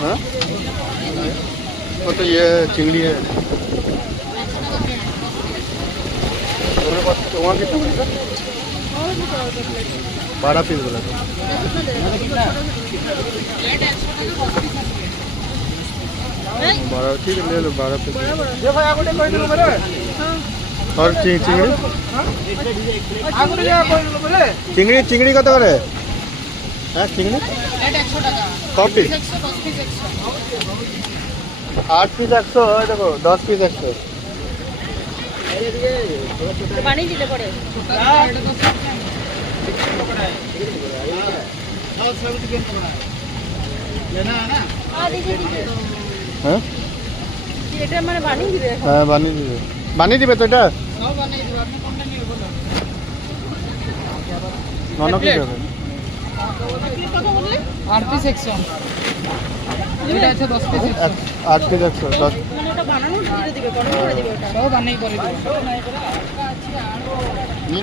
हाँ वो तो ये चिंगड़ी है। वहाँ कितना बोला था? 12 पीस बोला था। 12 ठीक है, ले लो 12 पीस। और चिंगड़ी चिंगड़ी चिंगड़ी कत करे? हाँ चिंगड़ी 100 पीस 8 पीस 100 देखो 10 पीस 100 পানি দিতে পারে। হ্যাঁ এটা মানে বানিয়ে দিবে। হ্যাঁ বানিয়ে দিবে তো এটা সব বানিয়ে দিবে। আপনি কোনটা নিয়ে বলুন। নন কি হবে? কথা বললে 8 পিস 100। এটা আছে 10 পিস 100। 8 পিস 100 10 মানে ওটা বানানো দিয়ে দিবে, বড় করে দিবে ওটা। সব বানিয়ে করে দিবে।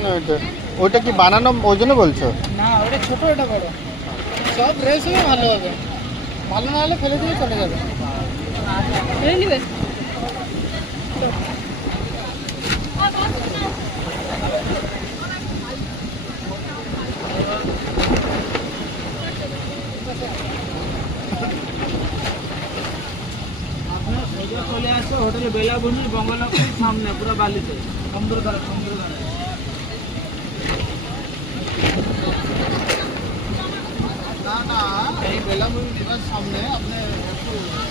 না এটা ওটা কি বানানো ওই জন্য বলছো? না ওটা ছোট, এটা বড়। সব ফ্রেশ হবে, ভালো হবে। ভালো না হলে ফেলে দিয়ে চলে যাবে। ফেলে নিবে। চলে আসো হোটেল বেলাভূমি বঙ্গলক্ষ্মীর সামনে, পুরো বালিতে সমুদ্র ধারে। না এই বেলাভূমি সামনে আপনি